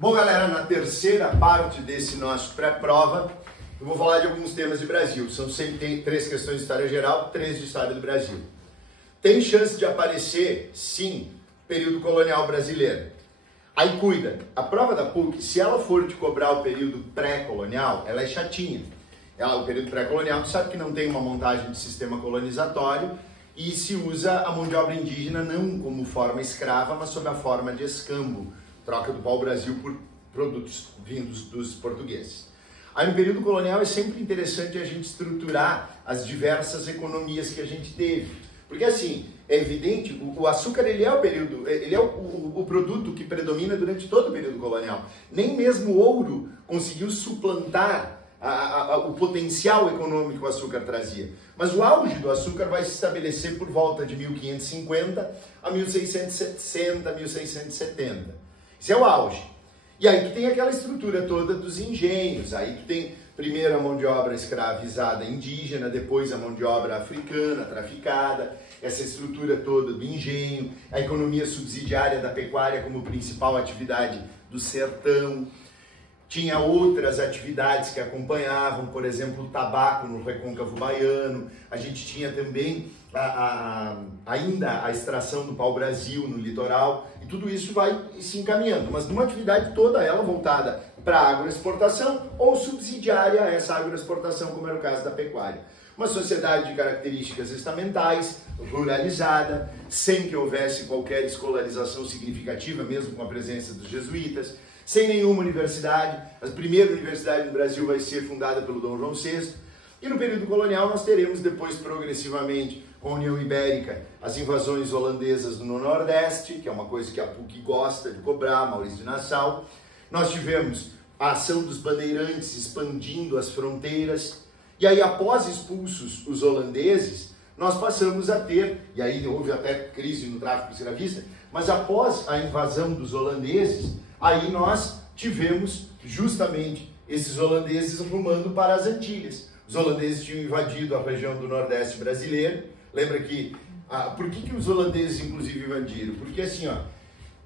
Bom, galera, na terceira parte desse nosso pré-prova, eu vou falar de alguns temas de Brasil. São sempre três questões de história geral, três de história do Brasil. Tem chance de aparecer, sim, período colonial brasileiro. Aí cuida, a prova da PUC, se ela for te cobrar o período pré-colonial, ela é chatinha. O período pré-colonial, tu sabe que não tem uma montagem de sistema colonizatório e se usa a mão de obra indígena não como forma escrava, mas sob a forma de escambo. Troca do pau-brasil por produtos vindos dos portugueses. Aí no período colonial é sempre interessante a gente estruturar as diversas economias que a gente teve. Porque assim, é evidente, o açúcar ele é o produto que predomina durante todo o período colonial. Nem mesmo o ouro conseguiu suplantar o potencial econômico que o açúcar trazia. Mas o auge do açúcar vai se estabelecer por volta de 1550 a 1660, 1670. Esse é o auge. E aí tu tem aquela estrutura toda dos engenhos, aí tu tem primeiro a mão de obra escravizada indígena, depois a mão de obra africana, traficada, essa estrutura toda do engenho, a economia subsidiária da pecuária como principal atividade do sertão. Tinha outras atividades que acompanhavam, por exemplo, o tabaco no recôncavo baiano. A gente tinha também ainda a extração do pau-brasil no litoral. E tudo isso vai se encaminhando, mas numa atividade toda ela voltada para a agroexportação ou subsidiária a essa agroexportação, como era o caso da pecuária. Uma sociedade de características estamentais, ruralizada, sem que houvesse qualquer escolarização significativa, mesmo com a presença dos jesuítas, sem nenhuma universidade. A primeira universidade no Brasil vai ser fundada pelo Dom João VI. E no período colonial nós teremos depois, progressivamente, com a União Ibérica, as invasões holandesas no Nordeste, que é uma coisa que a PUC gosta de cobrar, Maurício de Nassau. Nós tivemos a ação dos bandeirantes expandindo as fronteiras. E aí, após expulsos os holandeses, nós passamos a ter, e aí houve até crise no tráfico escravista, mas após a invasão dos holandeses, aí nós tivemos justamente esses holandeses rumando para as Antilhas. Os holandeses tinham invadido a região do Nordeste brasileiro. Lembra que... por que os holandeses, inclusive, invadiram? Porque assim, ó,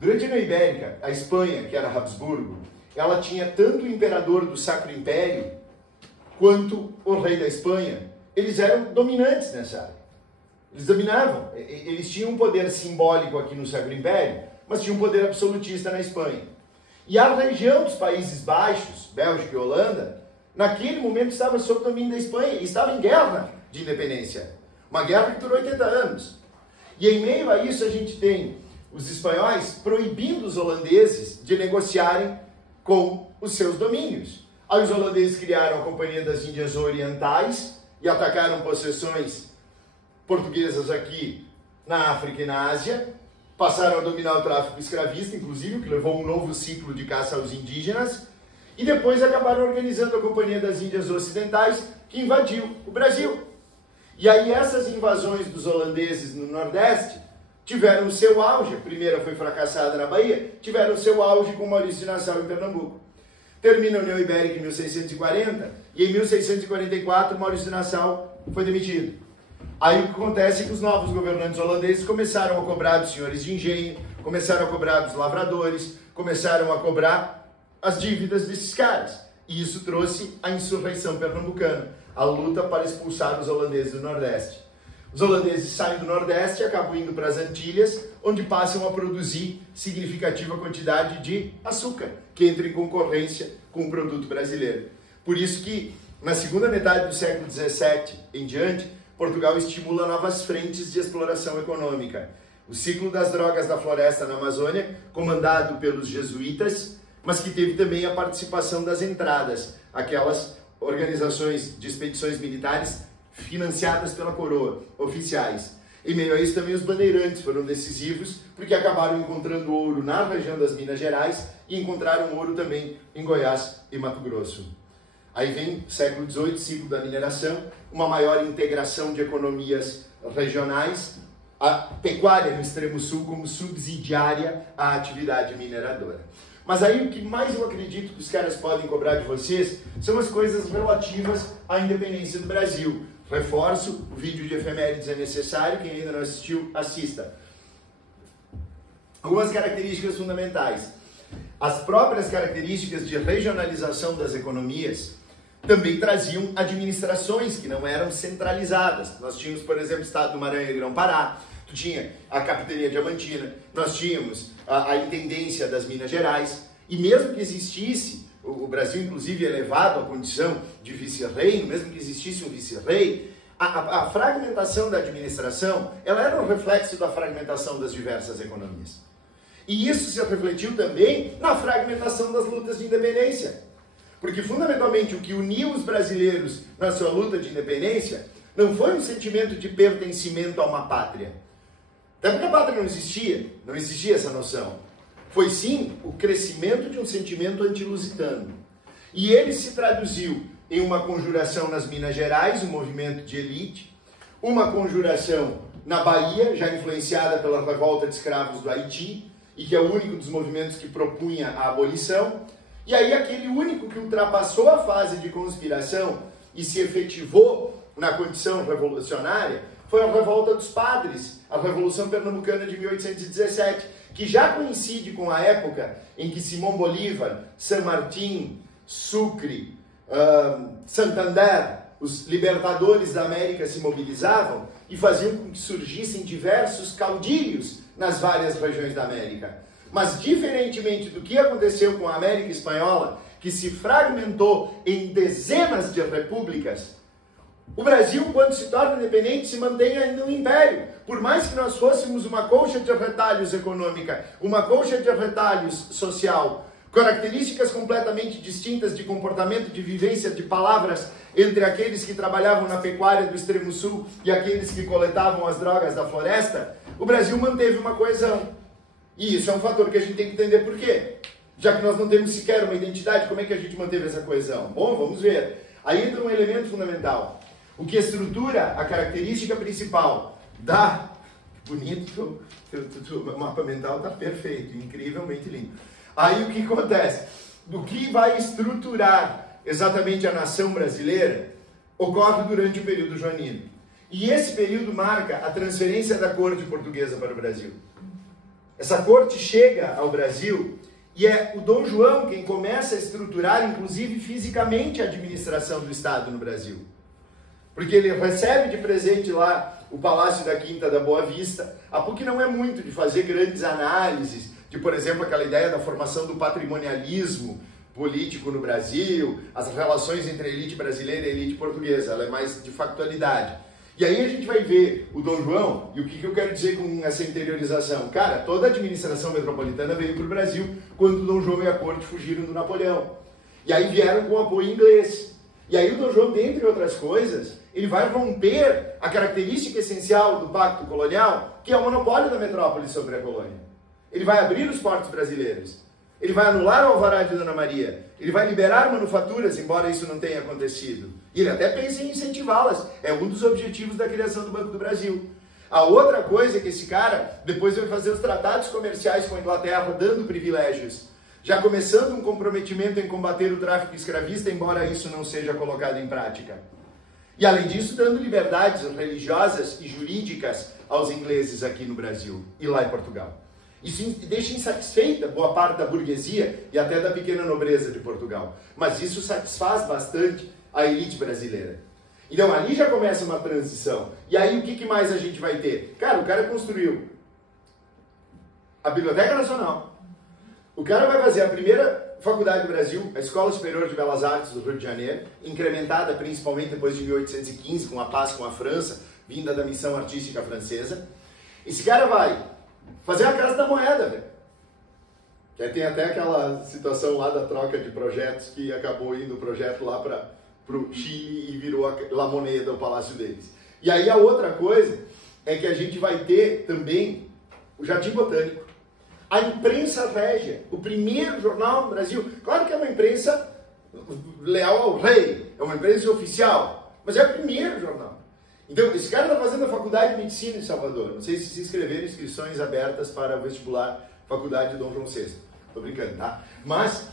durante a União Ibérica, a Espanha, que era Habsburgo, ela tinha tanto o imperador do Sacro Império quanto o rei da Espanha. Eles eram dominantes nessa área. Eles dominavam. Eles tinham um poder simbólico aqui no Sacro Império, mas tinham um poder absolutista na Espanha. E a região dos Países Baixos, Bélgica e Holanda, naquele momento estava sob domínio da Espanha e estava em guerra de independência. Uma guerra que durou 80 anos. E em meio a isso a gente tem os espanhóis proibindo os holandeses de negociarem com os seus domínios. Aí os holandeses criaram a Companhia das Índias Orientais e atacaram possessões portuguesas aqui na África e na Ásia. Passaram a dominar o tráfico escravista, inclusive, que levou um novo ciclo de caça aos indígenas. E depois acabaram organizando a Companhia das Índias Ocidentais, que invadiu o Brasil. E aí essas invasões dos holandeses no Nordeste tiveram o seu auge. A primeira foi fracassada na Bahia, tiveram o seu auge com Maurício de Nassau em Pernambuco. Termina a União Ibérica em 1640 e em 1644 Maurício de Nassau foi demitido. Aí o que acontece é que os novos governantes holandeses começaram a cobrar dos senhores de engenho, começaram a cobrar dos lavradores, começaram a cobrar as dívidas desses caras. E isso trouxe a insurreição pernambucana, a luta para expulsar os holandeses do Nordeste. Os holandeses saem do Nordeste e acabam indo para as Antilhas, onde passam a produzir significativa quantidade de açúcar, que entra em concorrência com o produto brasileiro. Por isso que, na segunda metade do século XVII em diante, Portugal estimula novas frentes de exploração econômica. O ciclo das drogas da floresta na Amazônia, comandado pelos jesuítas, mas que teve também a participação das entradas, aquelas organizações de expedições militares financiadas pela coroa, oficiais. Em meio a isso também os bandeirantes foram decisivos, porque acabaram encontrando ouro na região das Minas Gerais e encontraram ouro também em Goiás e Mato Grosso. Aí vem o século XVIII, ciclo da mineração, uma maior integração de economias regionais, a pecuária no extremo sul como subsidiária à atividade mineradora. Mas aí o que mais eu acredito que os caras podem cobrar de vocês são as coisas relativas à independência do Brasil. Reforço, o vídeo de efemérides é necessário, quem ainda não assistiu, assista. Algumas características fundamentais. as próprias características de regionalização das economias também traziam administrações que não eram centralizadas. Nós tínhamos, por exemplo, o estado do Maranhão e Grão-Pará, tu tinha a capitania diamantina, nós tínhamos a intendência das Minas Gerais, e mesmo que existisse, o Brasil inclusive elevado à condição de vice-reino, mesmo que existisse um vice-rei, a fragmentação da administração, ela era um reflexo da fragmentação das diversas economias. E isso se refletiu também na fragmentação das lutas de independência. Porque, fundamentalmente, o que uniu os brasileiros na sua luta de independência não foi um sentimento de pertencimento a uma pátria. Até porque a pátria não existia essa noção. Foi, sim, o crescimento de um sentimento antilusitano. E ele se traduziu em uma conjuração nas Minas Gerais, um movimento de elite, uma conjuração na Bahia, já influenciada pela revolta de escravos do Haiti, e que é o único dos movimentos que propunha a abolição, e aí aquele único que ultrapassou a fase de conspiração e se efetivou na condição revolucionária foi a revolta dos padres, a Revolução Pernambucana de 1817, que já coincide com a época em que Simão Bolívar, San Martín, Sucre, Santander, os libertadores da América se mobilizavam e faziam com que surgissem diversos caudilhos nas várias regiões da América. Mas, diferentemente do que aconteceu com a América Espanhola, que se fragmentou em dezenas de repúblicas, o Brasil, quando se torna independente, se mantém ainda um império. Por mais que nós fôssemos uma colcha de retalhos econômica, uma colcha de retalhos social, características completamente distintas de comportamento, de vivência, de palavras entre aqueles que trabalhavam na pecuária do extremo sul e aqueles que coletavam as drogas da floresta, o Brasil manteve uma coesão. E isso é um fator que a gente tem que entender por quê. Já que nós não temos sequer uma identidade, como é que a gente manteve essa coesão? Bom, vamos ver. Aí entra um elemento fundamental. O que estrutura a característica principal da... Bonito, o mapa mental está perfeito, incrivelmente lindo. Aí o que acontece? O que vai estruturar exatamente a nação brasileira ocorre durante o período joanino. E esse período marca a transferência da corte portuguesa para o Brasil. Essa corte chega ao Brasil e é o Dom João quem começa a estruturar, inclusive fisicamente, a administração do Estado no Brasil. Porque ele recebe de presente lá o Palácio da Quinta da Boa Vista. A PUC não é muito de fazer grandes análises, de, por exemplo, aquela ideia da formação do patrimonialismo político no Brasil, as relações entre a elite brasileira e a elite portuguesa, ela é mais de factualidade. E aí a gente vai ver o Dom João, e o que eu quero dizer com essa interiorização? Cara, toda a administração metropolitana veio para o Brasil quando o Dom João e a corte fugiram do Napoleão. E aí vieram com apoio inglês. E aí o Dom João, dentre outras coisas, ele vai romper a característica essencial do pacto colonial, que é o monopólio da metrópole sobre a colônia. Ele vai abrir os portos brasileiros. Ele vai anular o alvará de Dona Maria. Ele vai liberar manufaturas, embora isso não tenha acontecido. E ele até pensa em incentivá-las. É um dos objetivos da criação do Banco do Brasil. A outra coisa é que esse cara depois vai fazer os tratados comerciais com a Inglaterra, dando privilégios. Já começando um comprometimento em combater o tráfico escravista, embora isso não seja colocado em prática. E além disso, dando liberdades religiosas e jurídicas aos ingleses aqui no Brasil e lá em Portugal. Isso deixa insatisfeita boa parte da burguesia e até da pequena nobreza de Portugal. Mas isso satisfaz bastante a elite brasileira. Então ali já começa uma transição. E aí o que mais a gente vai ter? Cara, o cara construiu a Biblioteca Nacional. O cara vai fazer a primeira faculdade do Brasil, a Escola Superior de Belas Artes do Rio de Janeiro, incrementada principalmente depois de 1815, com a paz com a França, vinda da missão artística francesa. Esse cara vai fazer a Casa da Moeda, velho. Que aí tem até aquela situação lá da troca de projetos que acabou indo o projeto lá para o Chile e virou a moneda, o palácio deles. E aí a outra coisa é que a gente vai ter também o Jardim Botânico. A imprensa régia, o primeiro jornal no Brasil. Claro que é uma imprensa leal ao rei, é uma imprensa oficial, mas é o primeiro jornal. Então, esse cara está fazendo a Faculdade de Medicina em Salvador. Não sei se inscreveram, inscrições abertas para o vestibular Faculdade de Dom João VI. Estou brincando, tá? Mas,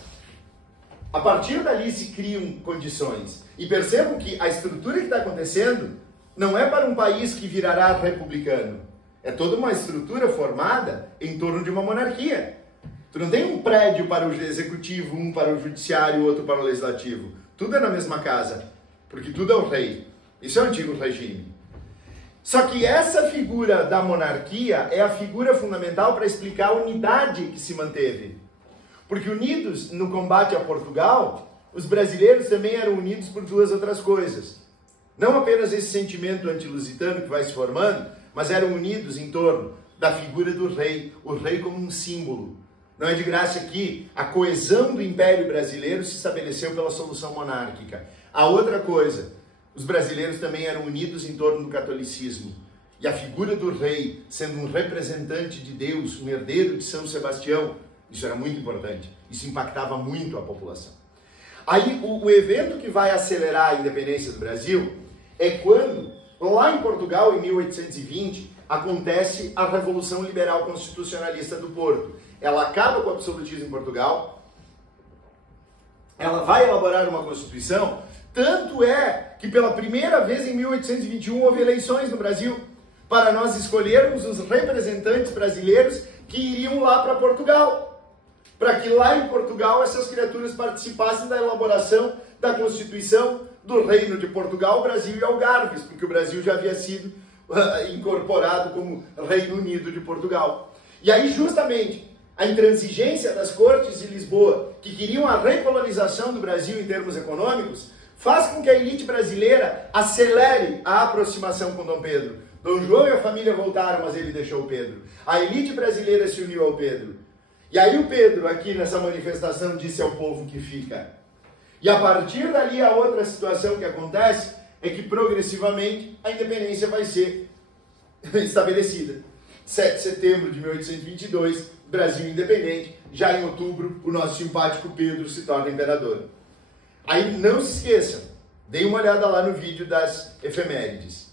a partir dali se criam condições. E percebam que a estrutura que está acontecendo não é para um país que virará republicano. É toda uma estrutura formada em torno de uma monarquia. Tu não tem um prédio para o executivo, um para o judiciário, outro para o legislativo. Tudo é na mesma casa, porque tudo é o rei. Isso é o antigo regime. Só que essa figura da monarquia é a figura fundamental para explicar a unidade que se manteve. Porque unidos no combate a Portugal, os brasileiros também eram unidos por duas outras coisas. Não apenas esse sentimento anti-lusitano que vai se formando, mas eram unidos em torno da figura do rei, o rei como um símbolo. Não é de graça que a coesão do Império Brasileiro se estabeleceu pela solução monárquica. A outra coisa, os brasileiros também eram unidos em torno do catolicismo. E a figura do rei, sendo um representante de Deus, um herdeiro de São Sebastião, isso era muito importante. Isso impactava muito a população. Aí, o evento que vai acelerar a independência do Brasil é quando, lá em Portugal, em 1820, acontece a Revolução Liberal Constitucionalista do Porto. Ela acaba com o absolutismo em Portugal, ela vai elaborar uma Constituição, tanto é que pela primeira vez em 1821 houve eleições no Brasil para nós escolhermos os representantes brasileiros que iriam lá para Portugal, para que lá em Portugal essas criaturas participassem da elaboração da Constituição do Reino de Portugal, Brasil e Algarves, porque o Brasil já havia sido incorporado como Reino Unido de Portugal. E aí justamente a intransigência das cortes de Lisboa, que queriam a recolonização do Brasil em termos econômicos, faz com que a elite brasileira acelere a aproximação com Dom Pedro. Dom João e a família voltaram, mas ele deixou o Pedro. A elite brasileira se uniu ao Pedro. E aí o Pedro, aqui nessa manifestação, disse ao povo que fica. E a partir dali, a outra situação que acontece é que progressivamente a independência vai ser estabelecida. 7 de setembro de 1822, Brasil independente. Já em outubro, o nosso simpático Pedro se torna imperador. Aí não se esqueçam, deem uma olhada lá no vídeo das efemérides.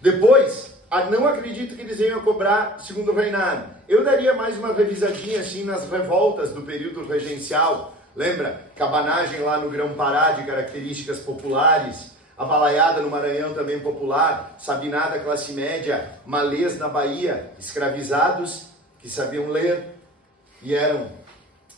Depois, não acredito que eles venham a cobrar segundo reinado. Eu daria mais uma revisadinha assim nas revoltas do período regencial. Lembra? Cabanagem lá no Grão-Pará de características populares, a balaiada no Maranhão também popular, sabinada classe média, malês na Bahia, escravizados que sabiam ler e eram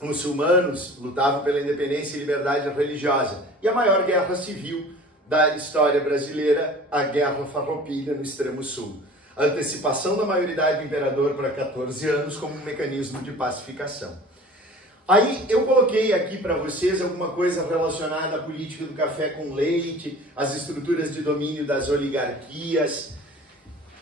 muçulmanos, lutavam pela independência e liberdade religiosa. E a maior guerra civil da história brasileira, a Guerra Farroupilha no extremo sul. A antecipação da maioridade do imperador para 14 anos como um mecanismo de pacificação. Aí eu coloquei aqui para vocês alguma coisa relacionada à política do café com leite, às estruturas de domínio das oligarquias.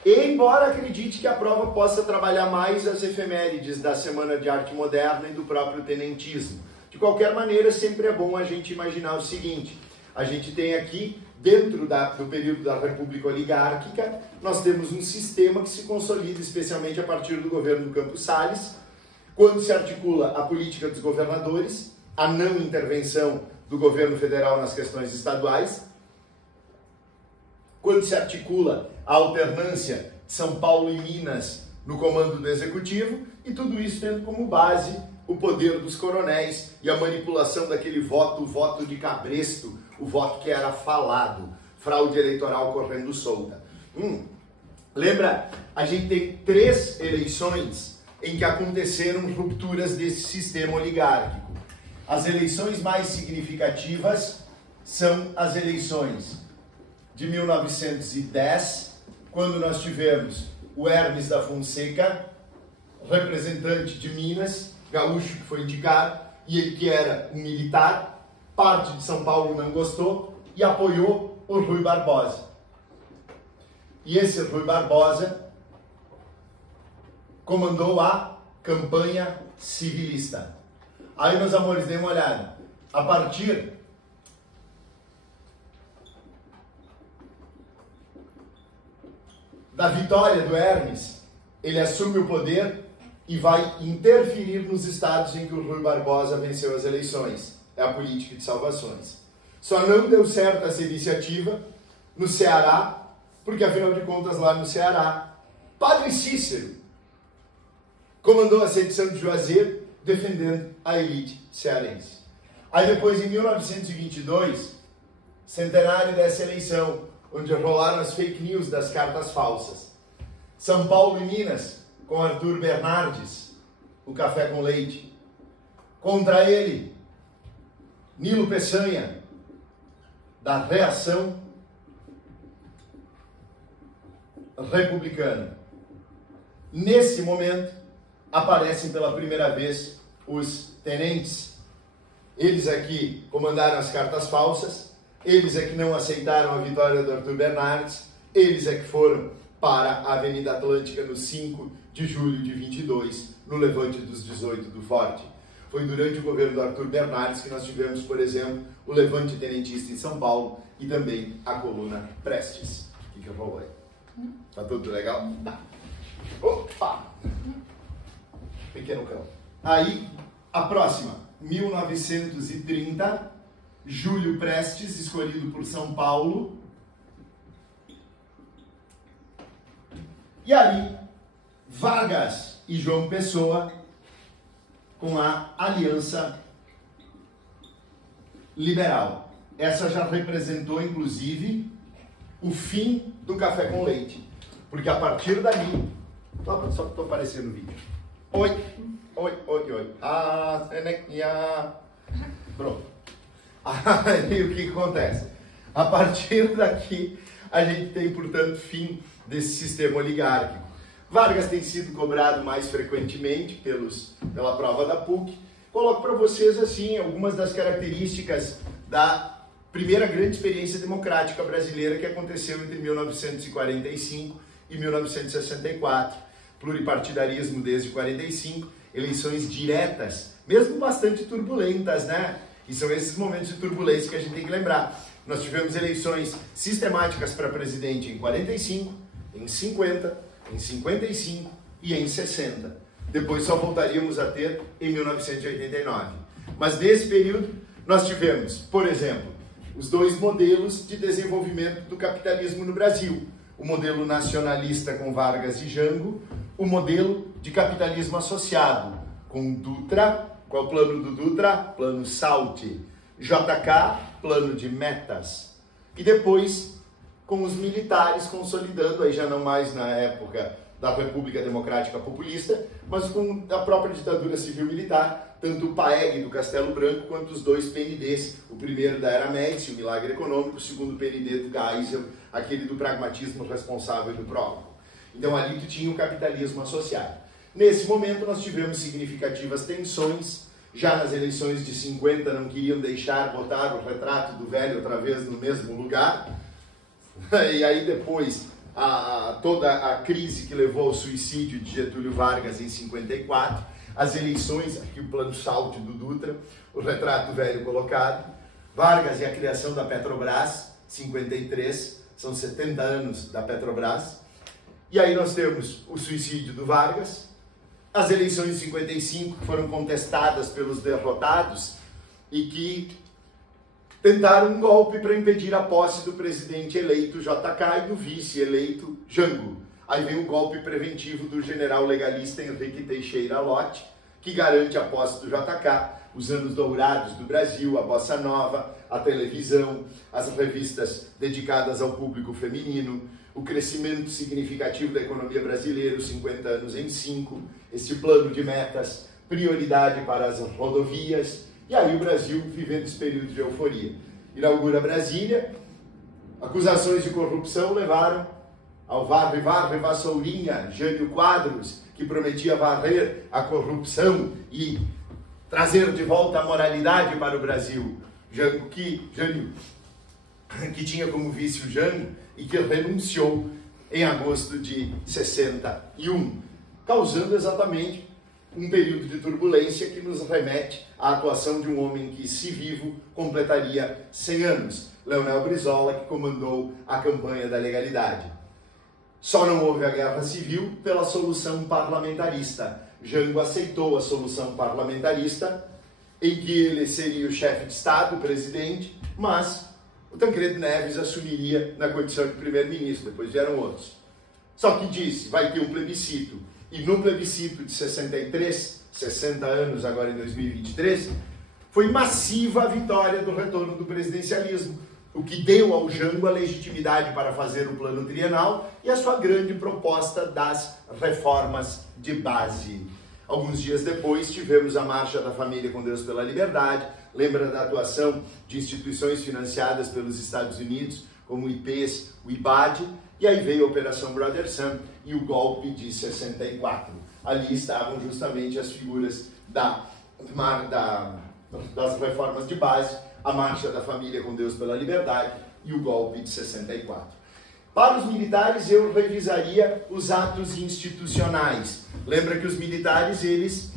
E embora acredite que a prova possa trabalhar mais as efemérides da Semana de Arte Moderna e do próprio tenentismo. De qualquer maneira, sempre é bom a gente imaginar o seguinte. A gente tem aqui, dentro do período da República Oligárquica, nós temos um sistema que se consolida especialmente a partir do governo do Campos Salles, quando se articula a política dos governadores, a não intervenção do governo federal nas questões estaduais, quando se articula a alternância de São Paulo e Minas no comando do executivo, e tudo isso tendo como base o poder dos coronéis e a manipulação daquele voto, o voto de cabresto, o voto que era falado, fraude eleitoral correndo solta. Lembra? A gente tem 3 eleições em que aconteceram rupturas desse sistema oligárquico. As eleições mais significativas são as eleições de 1910, quando nós tivemos o Hermes da Fonseca, representante de Minas, gaúcho que foi indicado, e ele que era um militar, parte de São Paulo não gostou e apoiou o Rui Barbosa. E esse Rui Barbosa comandou a campanha civilista. Aí, meus amores, deem uma olhada. A partir da vitória do Hermes, ele assume o poder e vai interferir nos estados em que o Rui Barbosa venceu as eleições. É a política de salvações. Só não deu certo essa iniciativa no Ceará, porque afinal de contas lá no Ceará, Padre Cícero comandou a sedição de Juazeiro, defendendo a elite cearense. Aí depois, em 1922, centenário dessa eleição, onde rolaram as fake news das cartas falsas. São Paulo e Minas, com Arthur Bernardes, o café com leite. Contra ele, Nilo Peçanha, da Reação Republicana. Nesse momento, aparecem pela primeira vez os tenentes. Eles aqui comandaram as cartas falsas, eles é que não aceitaram a vitória do Arthur Bernardes, eles é que foram para a Avenida Atlântica no 5 de julho de 22, no levante dos 18 do Forte. Foi durante o governo do Arthur Bernardes que nós tivemos, por exemplo, o levante tenentista em São Paulo e também a coluna Prestes. O que eu falei? Tá tudo legal? Tá. Opa! Pequeno cão. Aí, a próxima, 1930, Júlio Prestes, escolhido por São Paulo. E aí, Vargas e João Pessoa, com a Aliança Liberal. Essa já representou, inclusive, o fim do café com leite. Porque a partir dali... Só que estou aparecendo no vídeo. Oi. Ah, Senequia. Pronto. Aí o que acontece? A partir daqui, a gente tem, portanto, fim desse sistema oligárquico. Vargas tem sido cobrado mais frequentemente pela prova da PUC. Coloco para vocês, assim, algumas das características da primeira grande experiência democrática brasileira que aconteceu entre 1945 e 1964. Pluripartidarismo desde 45, eleições diretas, mesmo bastante turbulentas, né? E são esses momentos de turbulência que a gente tem que lembrar. Nós tivemos eleições sistemáticas para presidente em 45, em 50, em 55 e em 60. Depois só voltaríamos a ter em 1989. Mas nesse período nós tivemos, por exemplo, os dois modelos de desenvolvimento do capitalismo no Brasil. O modelo nacionalista com Vargas e Jango, o modelo de capitalismo associado com Dutra. Qual é o plano do Dutra? Plano SALT. JK, plano de metas. E depois com os militares consolidando, aí já não mais na época da República Democrática Populista, mas com a própria ditadura civil-militar, tanto o PAEG do Castelo Branco quanto os dois PNDs, o primeiro da Era Médici, o Milagre Econômico, o segundo PND do Geisel, aquele do pragmatismo responsável do prólogo. Então ali tu tinha o capitalismo associado. Nesse momento nós tivemos significativas tensões, já nas eleições de 50 não queriam deixar botar o retrato do velho outra vez no mesmo lugar, e aí depois toda a crise que levou ao suicídio de Getúlio Vargas em 54, as eleições, aqui o plano SALT do Dutra, o retrato velho colocado, Vargas e a criação da Petrobras, 53, são 70 anos da Petrobras, e aí nós temos o suicídio do Vargas, as eleições de 55 que foram contestadas pelos derrotados e que tentaram um golpe para impedir a posse do presidente eleito JK e do vice eleito Jango. Aí vem o golpe preventivo do general legalista Henrique Teixeira Lott, que garante a posse do JK, os anos dourados do Brasil, a bossa nova, a televisão, as revistas dedicadas ao público feminino, o crescimento significativo da economia brasileira, os 50 anos em 5, esse plano de metas, prioridade para as rodovias, e aí o Brasil vivendo esse período de euforia. Inaugura Brasília, acusações de corrupção levaram ao varre vassourinha Jânio Quadros, que prometia varrer a corrupção e trazer de volta a moralidade para o Brasil. Jânio que tinha como vice o Jânio e que renunciou em agosto de 61, causando exatamente um período de turbulência que nos remete à atuação de um homem que, se vivo, completaria 100 anos, Leonel Brizola, que comandou a campanha da legalidade. Só não houve a guerra civil pela solução parlamentarista. Jango aceitou a solução parlamentarista, em que ele seria o chefe de Estado, o presidente, mas o Tancredo Neves assumiria na condição de primeiro-ministro, depois vieram outros. Só que disse, vai ter um plebiscito. E no plebiscito de 63, 60 anos agora em 2023, foi massiva a vitória do retorno do presidencialismo, o que deu ao Jango a legitimidade para fazer o plano trienal e a sua grande proposta das reformas de base. Alguns dias depois tivemos a Marcha da Família com Deus pela Liberdade, lembra da atuação de instituições financiadas pelos Estados Unidos, como o IPES, o IBAD, e aí veio a Operação Brother Sun e o golpe de 64. Ali estavam justamente as figuras das reformas de base, a Marcha da Família com Deus pela Liberdade e o golpe de 64. Para os militares, eu revisaria os atos institucionais. Lembra que os militares, eles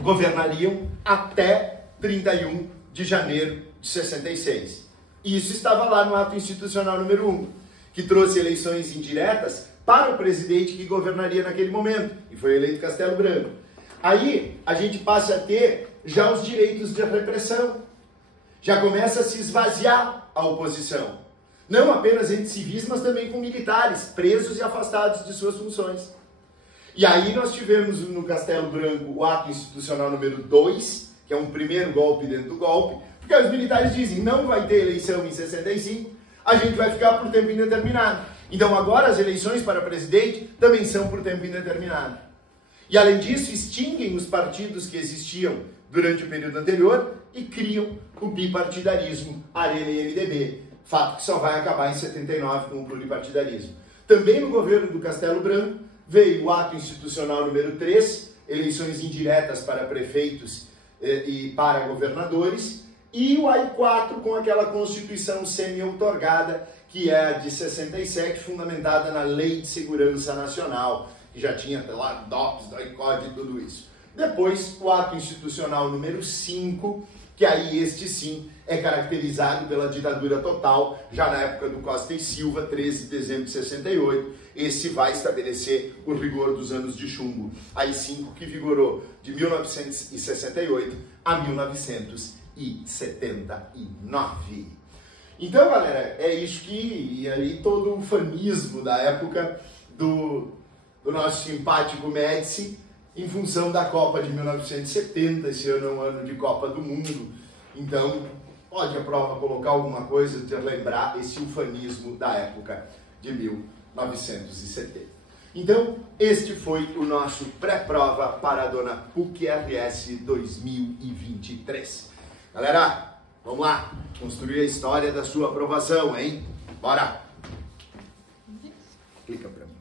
governariam até 31 de janeiro de 66. Isso estava lá no ato institucional número 1, que trouxe eleições indiretas para o presidente que governaria naquele momento, e foi eleito Castelo Branco. Aí, a gente passa a ter já os direitos de repressão. Já começa a se esvaziar a oposição. Não apenas entre civis, mas também com militares, presos e afastados de suas funções. E aí nós tivemos no Castelo Branco o ato institucional número 2, que é um primeiro golpe dentro do golpe, porque os militares dizem, não vai ter eleição em 65, a gente vai ficar por tempo indeterminado. Então agora as eleições para presidente também são por tempo indeterminado. E além disso, extinguem os partidos que existiam durante o período anterior e criam o bipartidarismo, Arena e MDB. Fato que só vai acabar em 79 com o pluripartidarismo. Também no governo do Castelo Branco veio o ato institucional número 3, eleições indiretas para prefeitos e para governadores, e o AI-4 com aquela Constituição semi-outorgada, que é a de 67, fundamentada na Lei de Segurança Nacional, que já tinha lá DOPS, DOI-CODE e tudo isso. Depois, o ato institucional número 5, que aí este sim é caracterizado pela ditadura total, já na época do Costa e Silva, 13 de dezembro de 68, esse vai estabelecer o rigor dos anos de chumbo, AI-5 que vigorou de 1968 a 1979. Então, galera, é isso e aí todo o fanismo da época do nosso simpático Médici, em função da Copa de 1970, esse ano é um ano de Copa do Mundo, então pode a prova colocar alguma coisa de lembrar esse ufanismo da época de 1970. Então, este foi o nosso pré-prova para a Dona PUC-RS 2023. Galera, vamos lá, construir a história da sua aprovação, hein? Bora! Clica pra mim.